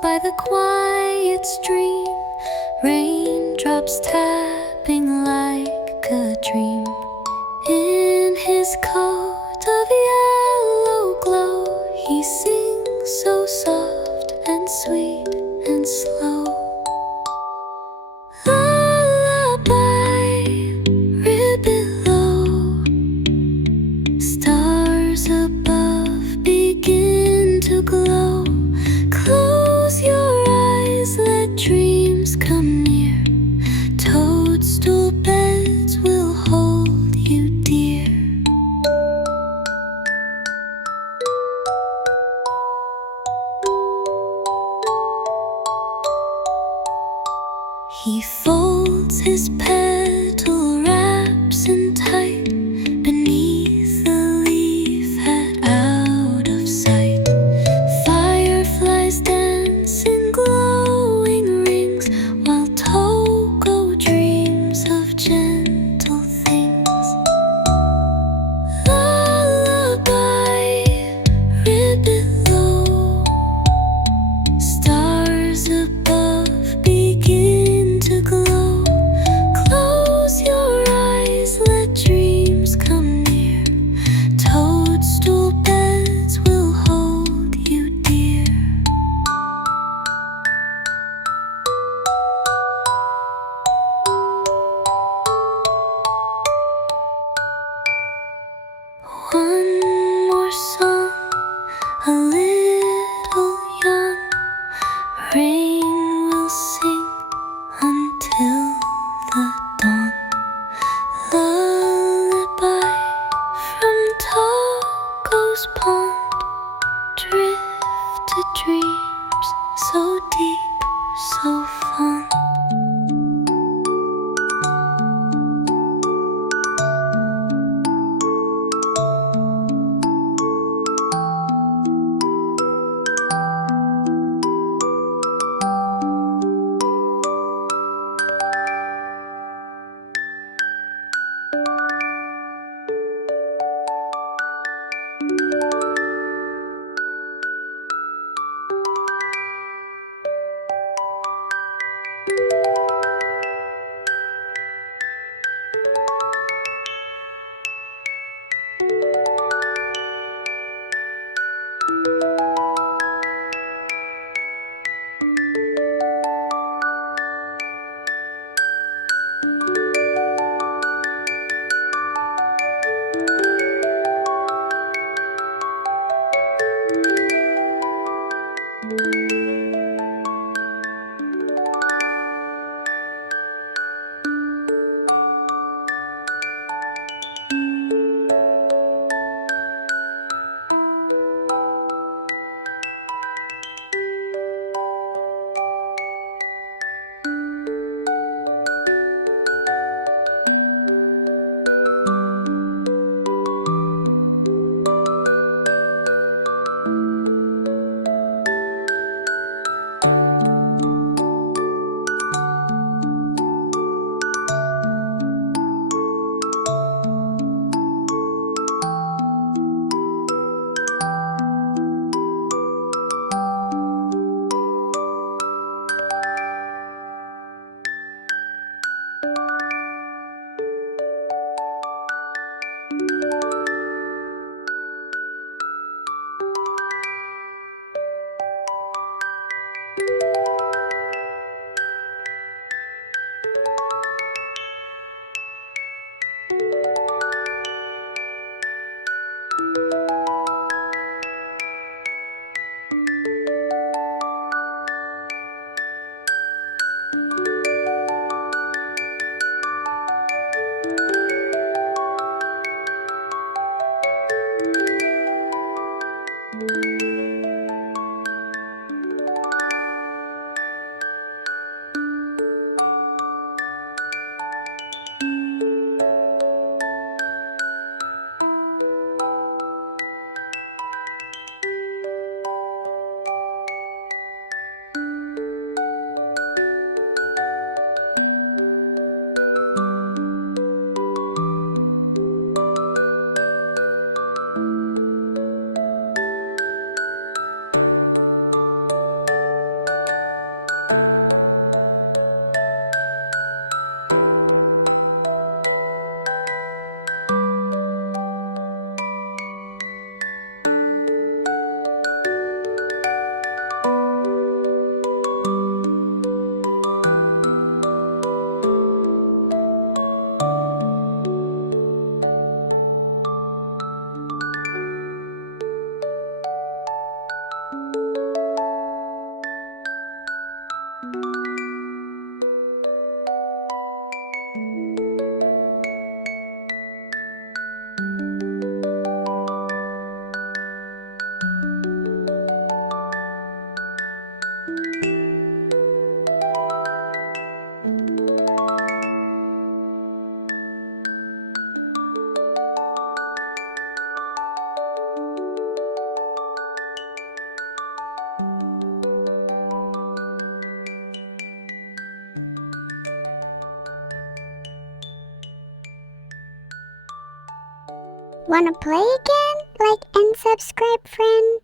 by the quiet stream, raindrops tapping like a dream. In his coat of yellow glow, he sings so soft and sweet and slow. Lullaby, ribbon low, stars above begin to glow. Close your eyes, let dreams come near. Toadstool beds will hold you dear. He folds his petal, wraps in tight beneath the leaf hat out of sight. Fireflies dance in glowing rings, while Toko dreams of gentle things. Lullaby, ribbon low, stars above begin to glow. Close your eyes, let dreams come near. Toadstool beds will hold you dear. One more song, a little yawn. Rain will sing until the dawn. Lullaby from Toko's pond. Drift to dreams so deep, so fond. Wanna play again? Like and subscribe, friend.